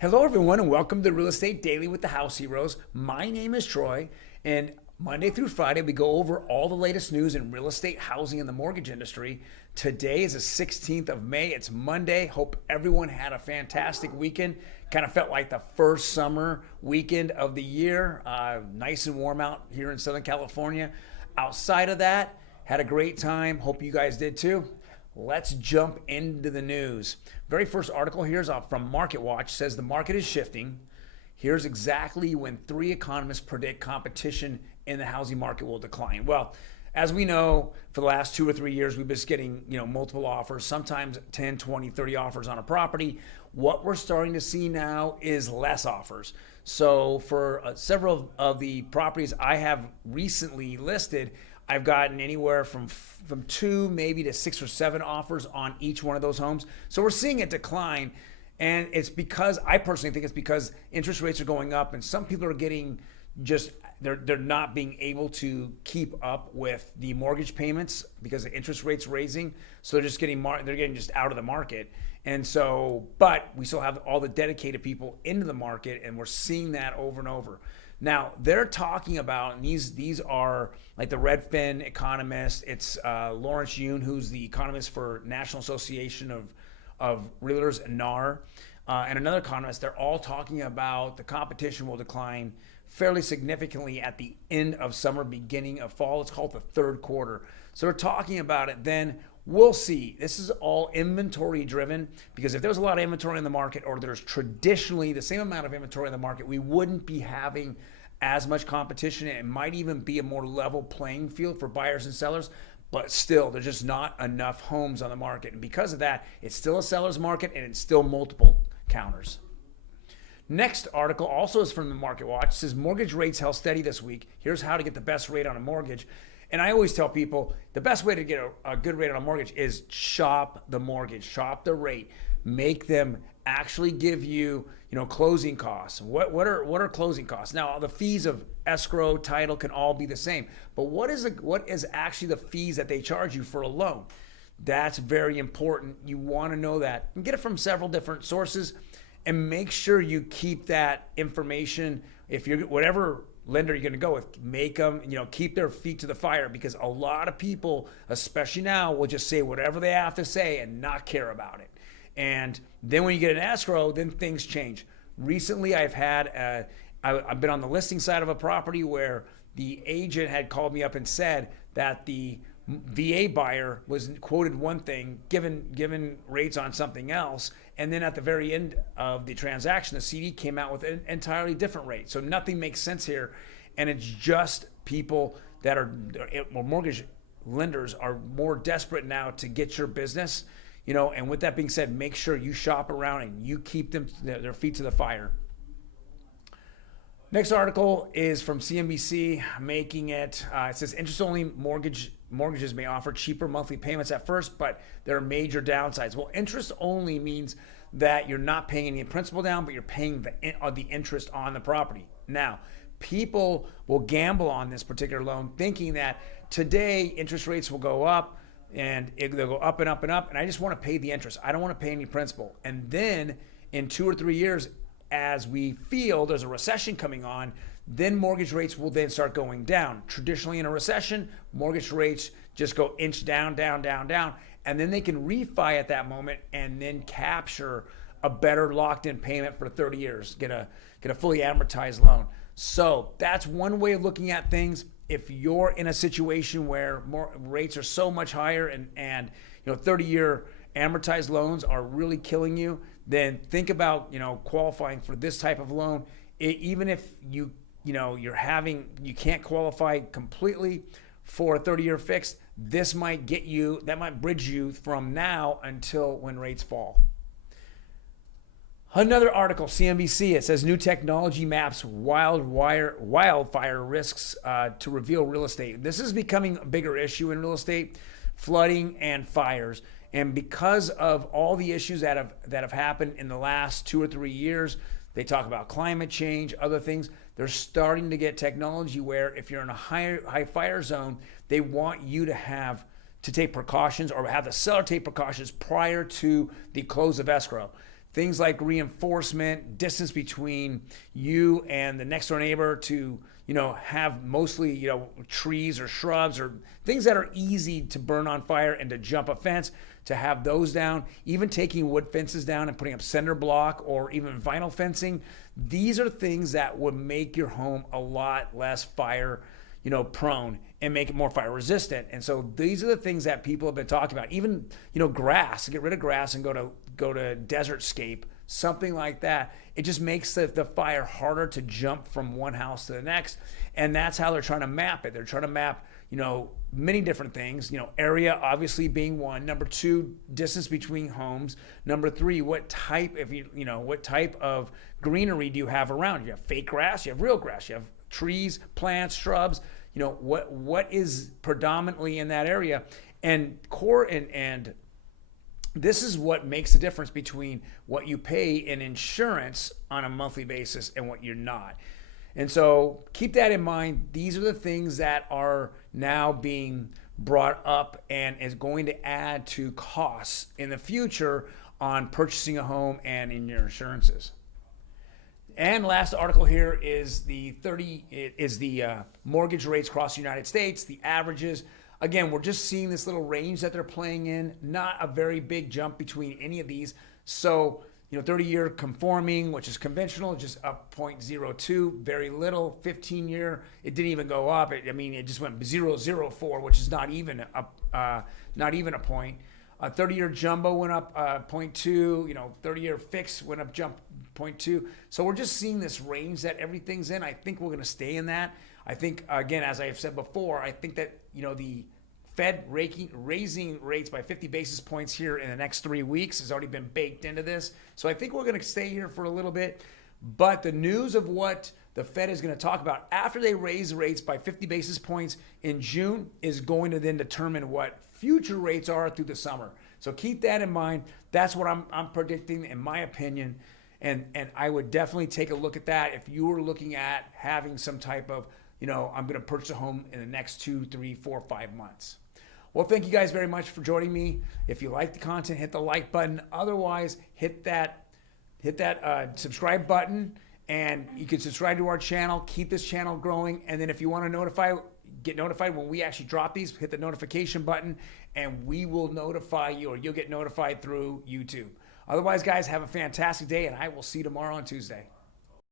Hello, everyone, and welcome to Real Estate Daily with the House Heroes. My name is Troy, and Monday through Friday, we go over all the latest news in real estate, housing, and the mortgage industry. Today is the 16th of May. It's Monday. Hope everyone had a fantastic weekend. Kind of felt like the first summer weekend of the year. Nice and warm out here in Southern California. Outside of that, had a great time. Hope you guys did too. Let's jump into the news. Very first article here is from Market Watch. Says the market is shifting. Here's exactly when three economists predict competition in the housing market will decline. Well, as we know, for the last 2 or 3 years, we've been getting multiple offers, sometimes 10, 20, 30 offers on a property. What we're starting to see now is less offers. So for several of the properties I have recently listed, I've gotten anywhere from 2 maybe to 6 or 7 offers on each one of those homes. So we're seeing it decline. And it's because, I personally think it's because interest rates are going up and some people are getting they're not being able to keep up with the mortgage payments because the interest rates raising. So they're just getting just out of the market. And so, but we still have all the dedicated people into the market, and we're seeing that over and over. Now they're talking about, and these are like the Redfin economist. It's Lawrence Yun, who's the economist for National Association of Realtors, NAR, and another economist. They're all talking about the competition will decline fairly significantly at the end of summer, beginning of fall. It's called the third quarter. So we're talking about it then. We'll see. This is all inventory driven, because if there's a lot of inventory in the market, or there's traditionally the same amount of inventory in the market, we wouldn't be having as much competition. It might even be a more level playing field for buyers and sellers, but still there's just not enough homes on the market. And because of that, it's still a seller's market and it's still multiple counters. Next article also is from the Market Watch. It says mortgage rates held steady this week. Here's how to get the best rate on a mortgage. And I always tell people the best way to get a good rate on a mortgage is shop the mortgage, shop the rate, make them actually give you, closing costs. What are closing costs? Now, the fees of escrow, title can all be the same, but what is actually the fees that they charge you for a loan? That's very important. You want to know that and get it from several different sources, and make sure you keep that information. If you're whatever lender you're going to go with, make them, keep their feet to the fire, because a lot of people, especially now, will just say whatever they have to say and not care about it. And then when you get an escrow, then things change. Recently, I've been on the listing side of a property where the agent had called me up and said that the VA buyer was quoted one thing, given rates on something else, and then at the very end of the transaction, the CD came out with an entirely different rate. So nothing makes sense here, and it's just people that are mortgage lenders are more desperate now to get your business, And with that being said, make sure you shop around and you keep their feet to the fire. Next article is from CNBC, making it. It says interest-only mortgages may offer cheaper monthly payments at first, but there are major downsides. Well, interest-only means that you're not paying any principal down, but you're paying the interest on the property. Now, people will gamble on this particular loan, thinking that today interest rates will go up, and they'll go up and up and up, and I just want to pay the interest. I don't want to pay any principal. And then in 2 or 3 years, as we feel there's a recession coming on, then mortgage rates will then start going down. Traditionally in a recession, mortgage rates just go inch down, down, down, down, and then they can refi at that moment and then capture a better locked-in payment for 30 years, get a fully amortized loan. So that's one way of looking at things. If you're in a situation where more rates are so much higher and 30-year amortized loans are really killing you, then think about qualifying for this type of loan. Even if you can't qualify completely for a 30-year fixed, that might bridge you from now until when rates fall. Another article, CNBC, it says new technology maps wildfire risks to reveal real estate. This is becoming a bigger issue in real estate, flooding and fires. And because of all the issues that have happened in the last 2 or 3 years, they talk about climate change, other things. They're starting to get technology where if you're in a high fire zone, they want you to take precautions, or have the seller take precautions prior to the close of escrow. things like reinforcement, distance between you and the next door neighbor to, have mostly, trees or shrubs or things that are easy to burn on fire and to jump a fence, to have those down, even taking wood fences down and putting up cinder block or even vinyl fencing. These are things that would make your home a lot less fire, prone and make it more fire resistant. And so these are the things that people have been talking about. Even, grass, get rid of grass and go to desert scape, something like that. It just makes the fire harder to jump from one house to the next. And that's how they're trying to map it. They're trying to map, many different things, area obviously being one. Number two, distance between homes. Number three, what type of greenery do you have around? You have fake grass, you have real grass, you have trees, plants, shrubs, what is predominantly in that area. And and this is what makes the difference between what you pay in insurance on a monthly basis and what you're not. And so keep that in mind. These are the things that are now being brought up and is going to add to costs in the future on purchasing a home and in your insurances. And last article here is the mortgage rates across the United States, the averages. Again, we're just seeing this little range that they're playing in, not a very big jump between any of these. So, 30-year conforming, which is conventional, just up 0.02, very little. 15-year, it didn't even go up. It just went 0.04, which is not even a point. 30-year jumbo went up 0.2. 30-year fix went up, jump 0.2. So we're just seeing this range that everything's in. I think we're going to stay in that. I think, again, as I have said before, I think that, the Fed raising rates by 50 basis points here in the next 3 weeks has already been baked into this. So I think we're going to stay here for a little bit. But the news of what the Fed is going to talk about after they raise rates by 50 basis points in June is going to then determine what future rates are through the summer. So keep that in mind. That's what I'm predicting, in my opinion. And I would definitely take a look at that if you were looking at having some type of, I'm going to purchase a home in the next 2, 3, 4, 5 months. Well, thank you guys very much for joining me. If you like the content, hit the like button. Otherwise, hit that subscribe button, and you can subscribe to our channel. Keep this channel growing. And then if you want to get notified when we actually drop these, hit the notification button, and we will notify you, or you'll get notified through YouTube. Otherwise, guys, have a fantastic day, and I will see you tomorrow on Tuesday.